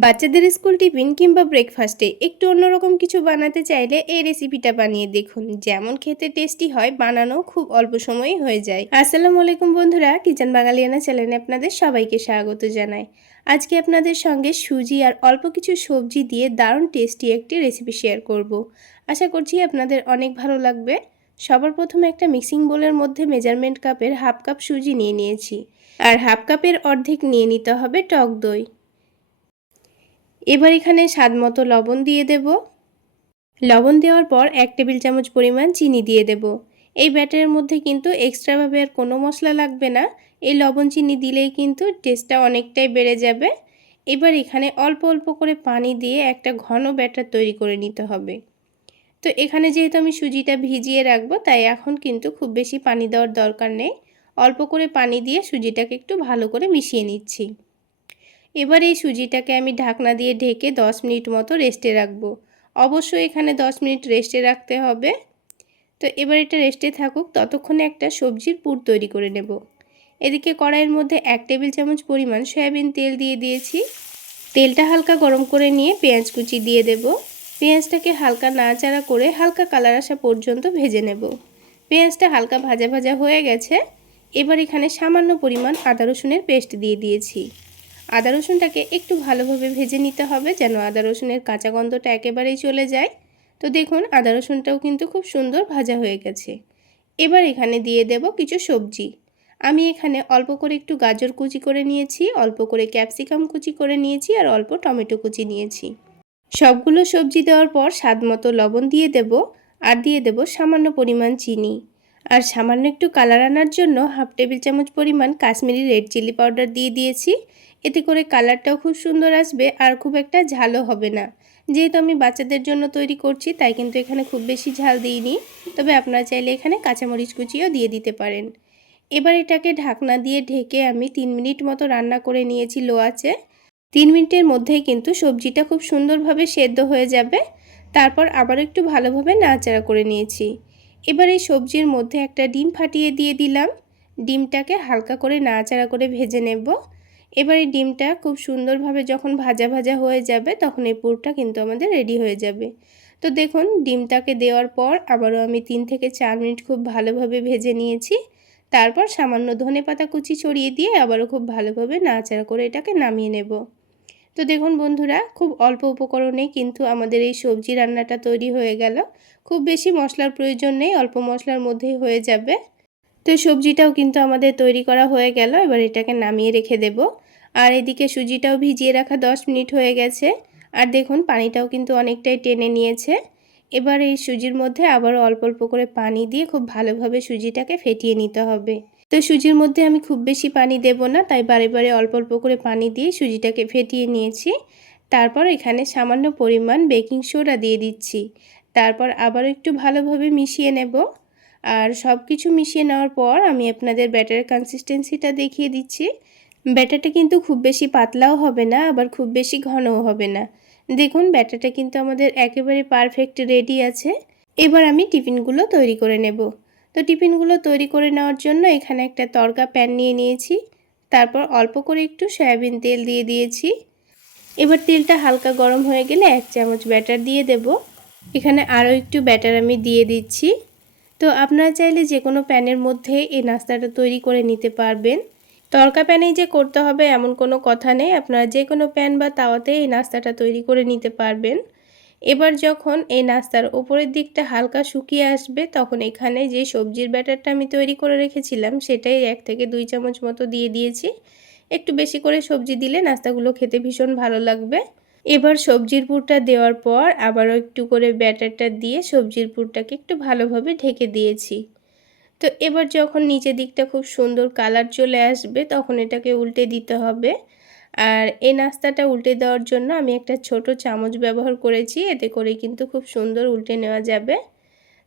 বাচ্চাদের school tiffin কিংবা ব্রেকফাস্টে একটু অন্যরকম কিছু বানাতে চাইলে এই রেসিপিটা বানিয়ে দেখুন। যেমন খেতে টেস্টি হয় বানানো খুব অল্প সময়ে হয়ে যায়। আসসালামু আলাইকুম বন্ধুরা, কিচেন বাঙালিয়ানা চ্যানেলে আপনাদের সবাইকে স্বাগত জানাই। আজকে আপনাদের সঙ্গে সুজি আর অল্প কিছু সবজি দিয়ে দারুণ টেস্টি একটি রেসিপি শেয়ার করব। আশা করছি আপনাদের অনেক ভালো লাগবে। সবার প্রথমে একটা মিক্সিং বোলের মধ্যে মেজারমেন্ট কাপের হাফ কাপ সুজি নিয়ে নিয়েছি। আর হাফ কাপের অর্ধেক নিয়ে নিতে হবে টক দই। এবার এখানে স্বাদ মতো লবণ দিয়ে দেব। লবণ দেওয়ার পর এক টেবিল চামচ পরিমাণ চিনি দিয়ে দেব। এই ব্যাটারের মধ্যে কিন্তু এক্সট্রাভাবে আর কোনো মশলা লাগবে না। এই লবণ চিনি দিলেই কিন্তু টেস্টটা অনেকটাই বেড়ে যাবে। এবার এখানে অল্প অল্প করে পানি দিয়ে একটা ঘন ব্যাটার তৈরি করে নিতে হবে। তো এখানে যেহেতু আমি সুজিটা ভিজিয়ে রাখব, তাই এখন কিন্তু খুব বেশি পানি দেওয়ার দরকার নেই। অল্প করে পানি দিয়ে সুজিটাকে একটু ভালো করে মিশিয়ে নিচ্ছি। এবার এই সুজিটাকে আমি ঢাকনা দিয়ে ঢেকে 10 মিনিট মতো রেস্টে রাখব। অবশ্যই এখানে 10 মিনিট রেস্টে রাখতে হবে। তো এবার এটা রেস্টে থাকুক, ততক্ষণে একটা সবজির পুর তৈরি করে নেব। এদিকে কড়াইয়ের মধ্যে এক টেবিল চামচ পরিমাণ সয়াবিন তেল দিয়ে দিয়েছি। তেলটা হালকা গরম করে নিয়ে পেঁয়াজ কুচি দিয়ে দেব। পেঁয়াজটাকে হালকা নাড়াচাড়া করে হালকা কালার আসা পর্যন্ত ভেজে নেব। পেঁয়াজটা হালকা ভাজা ভাজা হয়ে গেছে। এবার এখানে সামান্য পরিমাণ আদা রসুনের পেস্ট দিয়ে দিয়েছি। আদা রসুনটাকে একটু ভালোভাবে ভেজে নিতে হবে যেন আদা রসুনের কাঁচা গন্ধটা একেবারেই চলে যায়। তো দেখুন, আদা রসুনটাও কিন্তু খুব সুন্দর ভাজা হয়ে গেছে। এবার এখানে দিয়ে দেব কিছু সবজি। আমি এখানে অল্প করে একটু গাজর কুচি করে নিয়েছি, অল্প করে ক্যাপসিকাম কুচি করে নিয়েছি আর অল্প টমেটো কুচি নিয়েছি। সবগুলো সবজি দেওয়ার পর স্বাদ মতো লবণ দিয়ে দেব আর দিয়ে দেব সামান্য পরিমাণ চিনি। আর সামান্য একটু কালার আনার জন্য হাফ টেবিল চামচ পরিমাণ কাশ্মীরি রেড চিলি পাউডার দিয়ে দিয়েছি। এতে করে কালারটাও খুব সুন্দর আসবে আর খুব একটা ঝালও হবে না। যেহেতু আমি বাচ্চাদের জন্য তৈরি করছি, তাই কিন্তু এখানে খুব বেশি ঝাল দিইনি। তবে আপনারা চাইলে এখানে কাঁচামরিচ কুচিও দিয়ে দিতে পারেন। এবার এটাকে ঢাকনা দিয়ে ঢেকে আমি তিন মিনিট মতো রান্না করে নিয়েছি লো আছে তিন মিনিটের মধ্যেই কিন্তু সবজিটা খুব সুন্দরভাবে সেদ্ধ হয়ে যাবে। তারপর আবার একটু ভালোভাবে নাড়াচাড়া করে নিয়েছি। এবার এই সবজির মধ্যে একটা ডিম ফাটিয়ে দিয়ে দিলাম। ডিমটাকে হালকা করে নাড়াচাড়া করে ভেজে নেব। এবার এই ডিমটা খুব সুন্দরভাবে যখন ভাজা ভাজা হয়ে যাবে, তখন এই পুরটা কিন্তু আমাদের রেডি হয়ে যাবে। তো দেখুন, ডিমটাকে দেওয়ার পর আবারও আমি তিন থেকে চার মিনিট খুব ভালোভাবে ভেজে নিয়েছি। তারপর সামান্য ধনে পাতা কুচি ছড়িয়ে দিয়ে আবারও খুব ভালোভাবে নাড়াচাড়া করে এটাকে নামিয়ে নেব। তো দেখুন বন্ধুরা, খুব অল্প উপকরণে কিন্তু আমাদের এই সবজি রান্নাটা তৈরি হয়ে গেল। খুব বেশি মশলার প্রয়োজন নেই, অল্প মশলার মধ্যেই হয়ে যাবে। তো সবজিটাও কিন্তু আমাদের তৈরি করা হয়ে গেল, এবার এটাকে নামিয়ে রেখে দেব। আর এদিকে সুজিটাও ভিজিয়ে রাখা 10 মিনিট হয়ে গেছে। আর দেখুন, পানিটাও কিন্তু অনেকটাই টেনে নিয়েছে। এবার এই সুজির মধ্যে আবারও অল্প অল্প করে পানি দিয়ে খুব ভালোভাবে সুজিটাকে ফেটিয়ে নিতে হবে। তো সুজির মধ্যে আমি খুব বেশি পানি দেব না, তাই বারে বারে অল্প অল্প করে পানি দিয়ে সুজিটাকে ফেটিয়ে নিয়েছি। তারপর এখানে সামান্য পরিমাণ বেকিং সোডা দিয়ে দিচ্ছি। তারপর আবারও একটু ভালোভাবে মিশিয়ে নেব। আর সব কিছু মিশিয়ে নেওয়ার পর আমি আপনাদের ব্যাটারের কনসিস্টেন্সিটা দেখিয়ে দিচ্ছি। ব্যাটারটা কিন্তু খুব বেশি পাতলাও হবে না, আবার খুব বেশি ঘনও হবে না। দেখুন, ব্যাটারটা কিন্তু আমাদের একেবারে পারফেক্ট রেডি আছে। এবার আমি টিফিনগুলো তৈরি করে নেব। তো টিফিনগুলো তৈরি করে নেওয়ার জন্য এখানে একটা তরকা প্যান নিয়ে নিয়েছি। তারপর অল্প করে একটু সয়াবিন তেল দিয়ে দিয়েছি। এবার তেলটা হালকা গরম হয়ে গেলে এক চামচ ব্যাটার দিয়ে দেব। এখানে আরও একটু ব্যাটার আমি দিয়ে দিচ্ছি। তো আপনারা চাইলে যে কোনো প্যানের মধ্যে এই নাস্তাটা তৈরি করে নিতে পারবেন। তরকা প্যানেই যে করতে হবে এমন কোনো কথা নেই। আপনারা যে কোনো প্যান বা তাওয়াতে এই নাস্তাটা তৈরি করে নিতে পারবেন। এবার যখন এই নাস্তার ওপরের দিকটা হালকা শুকিয়ে আসবে, তখন এখানে যে সবজির ব্যাটারটা আমি তৈরি করে রেখেছিলাম, সেটাই এক থেকে দুই চামচ মতো দিয়ে দিয়েছি। একটু বেশি করে সবজি দিলে নাস্তাগুলো খেতে ভীষণ ভালো লাগবে। এবার সবজির পুরটা দেওয়ার পর আবারও একটু করে ব্যাটারটা দিয়ে সবজির পুরটাকে একটু ভালোভাবে ঢেকে দিয়েছি। তো এবার যখন নিচের দিকটা খুব সুন্দর কালার চলে আসবে, তখন এটাকে উল্টে দিতে হবে। আর এই নাস্তাটা উল্টে দেওয়ার জন্য আমি একটা ছোট চামচ ব্যবহার করেছি। এতে করে কিন্তু খুব সুন্দর উল্টে নেওয়া যাবে।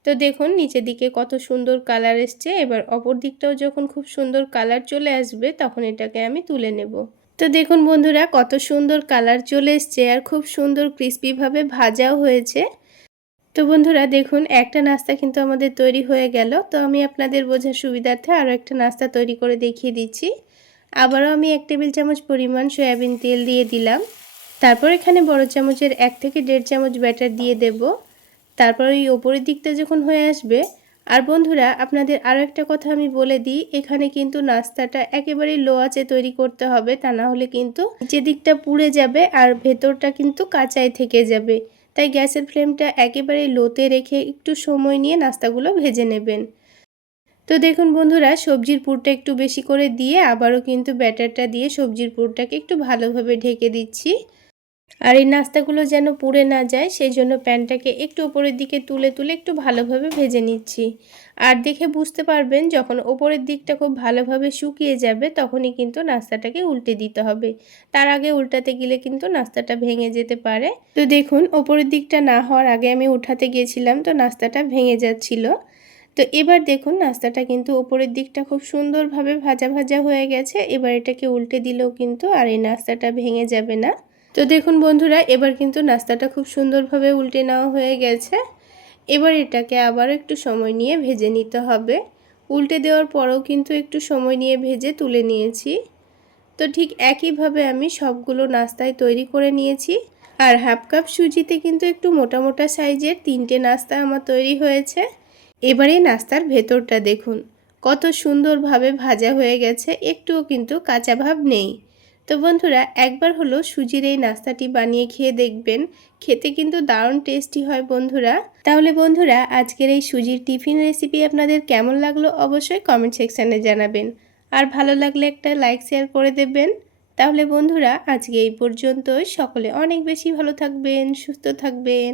তো দেখুন, নিচের দিকে কত সুন্দর কালার এসছে। এবার অপর দিকটাও যখন খুব সুন্দর কালার চলে আসবে, তখন এটাকে আমি তুলে নেব। তো দেখুন বন্ধুরা, কত সুন্দর কালার চলে এসছে আর খুব সুন্দর ক্রিস্পিভাবে ভাজাও হয়েছে। তো বন্ধুরা, দেখুন, একটা নাস্তা কিন্তু আমাদের তৈরি হয়ে গেল। তো আমি আপনাদের বোঝার সুবিধার্থে আরও একটা নাস্তা তৈরি করে দেখিয়ে দিচ্ছি। আবারও আমি এক টেবিল চামচ পরিমাণ সয়াবিন তেল দিয়ে দিলাম। তারপর এখানে বড় চামচের এক থেকে দেড় চামচ ব্যাটার দিয়ে দেব। তারপর ওই ওপরের দিকটা যখন হয়ে আসবে, আর বন্ধুরা, আপনাদের আরও একটা কথা আমি বলে দিই, এখানে কিন্তু নাস্তাটা একেবারেই লো আঁচে তৈরি করতে হবে, তা না হলে কিন্তু যে দিকটা পুড়ে যাবে আর ভেতরটা কিন্তু কাঁচাই থেকে যাবে। তাই গ্যাসের ফ্লেমটা একেবারে লোতে রেখে একটু সময় নিয়ে নাস্তাগুলো ভেজে নেবেন। তো দেখুন বন্ধুরা, সবজির পুরটা একটু বেশি করে দিয়ে আবারও কিন্তু ব্যাটারটা দিয়ে সবজির পুরটাকে একটু ভালোভাবে ঢেকে দিচ্ছি। আর এই নাস্তাগুলো যেন পুড়ে না যায়, সেই জন্য প্যানটাকে একটু ওপরের দিকে তুলে তুলে একটু ভালোভাবে ভেজে নিচ্ছি। আর দেখে বুঝতে পারবেন, যখন ওপরের দিকটা খুব ভালোভাবে শুকিয়ে যাবে, তখনই কিন্তু নাস্তাটাকে উল্টে দিতে হবে। তার আগে উল্টাতে গেলে কিন্তু নাস্তাটা ভেঙে যেতে পারে। তো দেখুন, ওপরের দিকটা না হওয়ার আগে আমি উঠাতে গিয়েছিলাম, তো নাস্তাটা ভেঙে যাচ্ছিল। তো এবার দেখুন নাস্তাটা কিন্তু ওপরের দিকটা খুব সুন্দরভাবে ভাজা ভাজা হয়ে গেছে। এবার এটাকে উল্টে দিলেও কিন্তু আর এই নাস্তাটা ভেঙে যাবে না। তো দেখুন বন্ধুরা, এবার কিন্তু নাস্তাটা খুব সুন্দরভাবে উল্টে নেওয়া হয়ে গেছে। এবার এটাকে আবার একটু সময় নিয়ে ভেজে নিতে হবে। উল্টে দেওয়ার পরেও কিন্তু একটু সময় নিয়ে ভেজে তুলে নিয়েছি। তো ঠিক একইভাবে আমি সবগুলো নাস্তায় তৈরি করে নিয়েছি। আর হাফ কাপ সুজিতে কিন্তু একটু মোটা মোটা সাইজের তিনটে নাস্তা আমার তৈরি হয়েছে। এবারে নাস্তার ভেতরটা দেখুন। কত সুন্দরভাবে ভাজা হয়ে গেছে, একটুও কিন্তু কাঁচা ভাব নেই। তো বন্ধুরা, একবার হলো সুজির এই নাস্তাটি বানিয়ে খেয়ে দেখবেন। খেতে কিন্তু দারুণ টেস্টি হয় বন্ধুরা। তাহলে বন্ধুরা, আজকের এই সুজির টিফিন রেসিপি আপনাদের কেমন লাগল অবশ্যই কমেন্ট সেকশানে জানাবেন। আর ভালো লাগলে একটা লাইক শেয়ার করে দেবেন। তাহলে বন্ধুরা, আজকে এই পর্যন্তই। সকলে অনেক বেশি ভালো থাকবেন, সুস্থ থাকবেন।